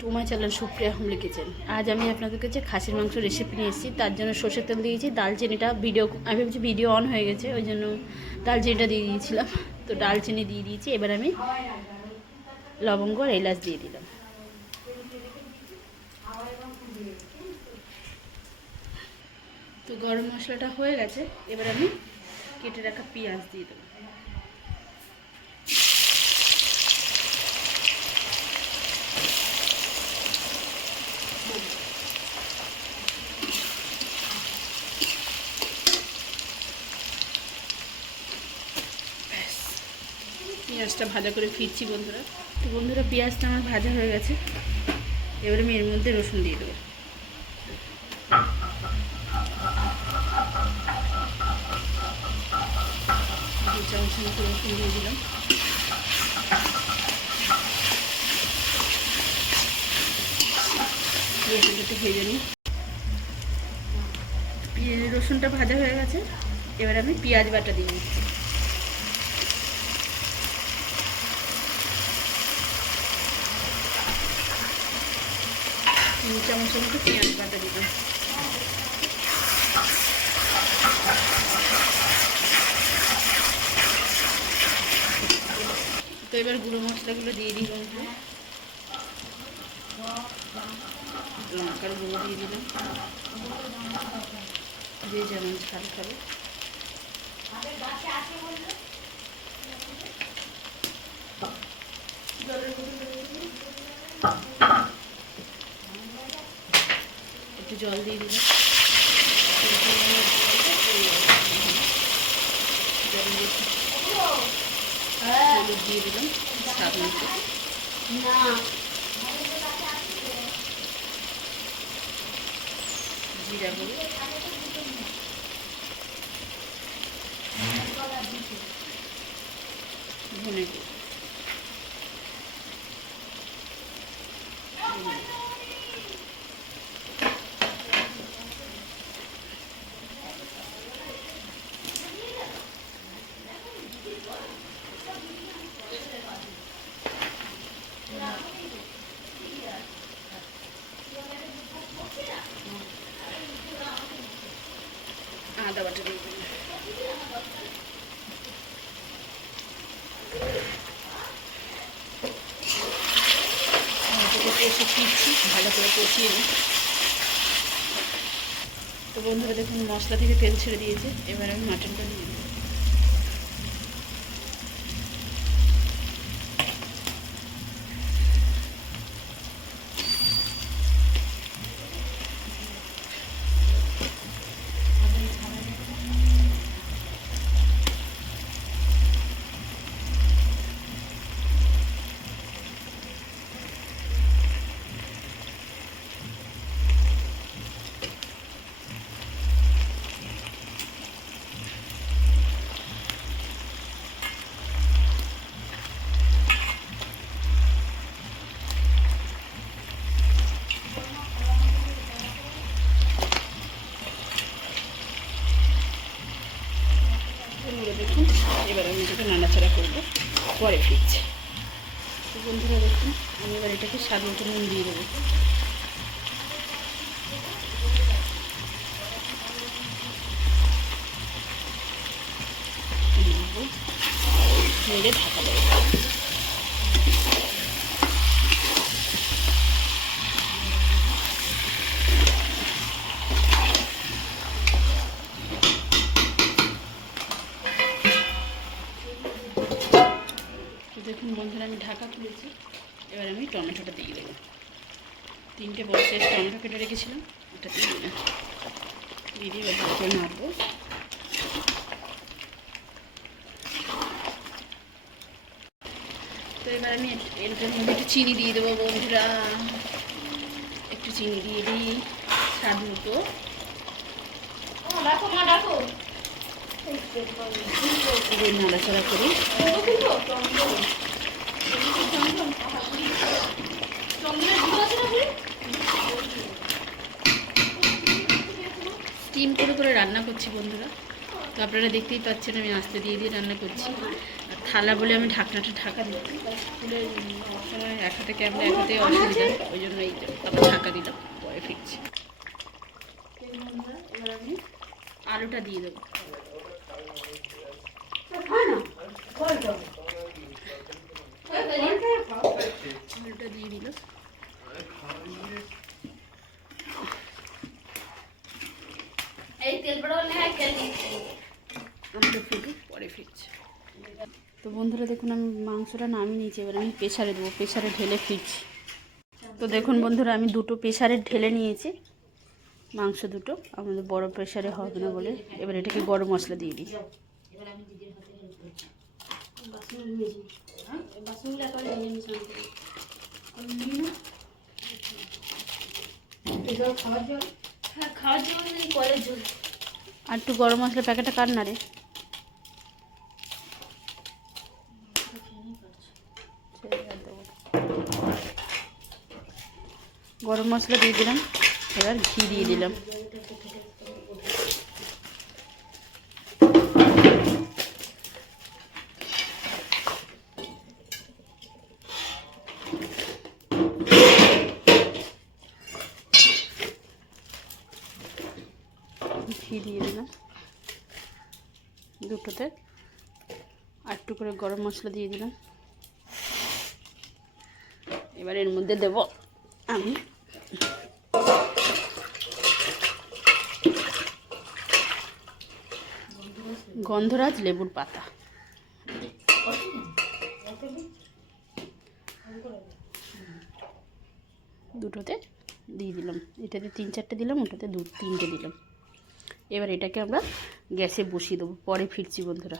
To my channel Supriya homely kitchen. আজ আমি আপনাদের কাছে খাসির মাংস রেসিপি নিয়ে এসেছি। তার জন্য সর্ষের তেল দিয়েছি, দালচিনিটা আমি ভাবছি ভিডিও অন হয়ে গেছে, ওই জন্য দালচিনিটা দিয়ে দিয়েছিলাম। তো দালচিনি দিয়ে দিয়েছি। এবার আমি লবঙ্গ আর এলাচ দিয়ে দিলাম। তো গরম মশলাটা হয়ে গেছে। এবার আমি কেটে রাখা পেঁয়াজ দিয়ে দেবো। পেঁয়াজটা ভাজা করে ফিরছি বন্ধুরা। তো বন্ধুরা, পেঁয়াজটা আমার ভাজা হয়ে গেছে। এবার আমি এর মধ্যে রসুন দিয়ে দেবো। দু চামচ মতো রসুন দিয়ে দিলাম। রসুনটা ভেজে নিই। রসুনটা ভাজা হয়ে গেছে। এবার আমি পেঁয়াজ বাটা দিয়ে দিচ্ছি। তিন চামচ মতো পেঁয়াজ বাটা দিলাম। তো এবার গুঁড়ো মশলাগুলো দিয়ে দিই বন্ধু। লঙ্কার গুঁড়ো দিয়ে দিলাম, যে যেমন ঝাল খাবে। একটু জল দিয়ে দিলাম। হলুদ দিয়ে দিলাম স্বাদ মতো। জিরা গুঁড়ো, ধনে গুঁড়ো, আদা বাটা দিয়ে দিলাম। কষে ফিরছি, ভালো করে কষিয়ে নিই। তো বন্ধুরা দেখুন, মশলা থেকে তেল ছেড়ে দিয়েছে। এবার আমি মাটনটা দিয়ে দিই। দেখুন, এবার আমি এটাকে নাড়াচাড়া করবো, পরে ফিরছি। তো বন্ধুরা দেখুন, আমি এবার এটাকে স্বাদ মতো নুন দিয়ে দেবো। নেড়ে ঢাকা দেবো। দেখুন বন্ধুরা, আমি ঢাকা খুলেছি। এবার আমি টমেটোটা দিয়ে দেবো। 3টে বড় সাইজ টমেটো কেটে রেখেছিলাম, ওটা দিয়ে দিলাম। দিয়ে দিয়ে ভালো করে নাড়বো। তো এবার আমি এটার মধ্যে একটু চিনি দিয়ে দেবো বন্ধুরা। একটু চিনি দিয়ে দিই স্বাদ মতো। নাড়াচাড়া করি। স্টিম করে রান্না করছি বন্ধুরা। তো আপনারা দেখতেই পাচ্ছেন, আমি আস্তে দিয়ে দিয়ে রান্না করছি। আর থালা বলে আমি ঢাকনাটা ঢাকা দিচ্ছি, খুলে সময় এক হাতে ক্যামেরা এক হাতে অসুবিধা, ওই জন্য এই আবার ঢাকা দিলাম, পরে ফিরছি। এবার আমি আলুটা দিয়ে দেবো। আলুটা দিয়ে দিলাম, পরে ফিরছি। তো বন্ধুরা দেখুন আমি মাংসটা নামিয়ে নিয়েছি, এবার আমি প্রেসারে দেবো, প্রেসারে ঢেলে ফিরছি। তো দেখুন বন্ধুরা আমি দুটো প্রেসারে ঢেলে নিয়েছি মাংস দুটো, আমাদের বড় প্রেসারে হবে না বলে। এবার এটাকে গরম মশলা দিয়ে দিই। আর একটু গরম মশলা প্যাকেটটা কাট না রে। গরম মশলা দিয়ে দিলাম, এবার ঘি দিয়ে দিলাম। ঘি দিয়ে দিলাম দুটোতে, আর একটু করে গরম মশলা দিয়ে দিলাম। এবার এর মধ্যে দেব আমি গন্ধরাজ লেবুর পাতা, দুটোতে দিয়ে দিলাম। এটাতে 3-4টে দিলাম, ওটাতে 2-3টে দিলাম। এবার এটাকে আমরা গ্যাসে বসিয়ে দেবো, পরে ফিরছি বন্ধুরা।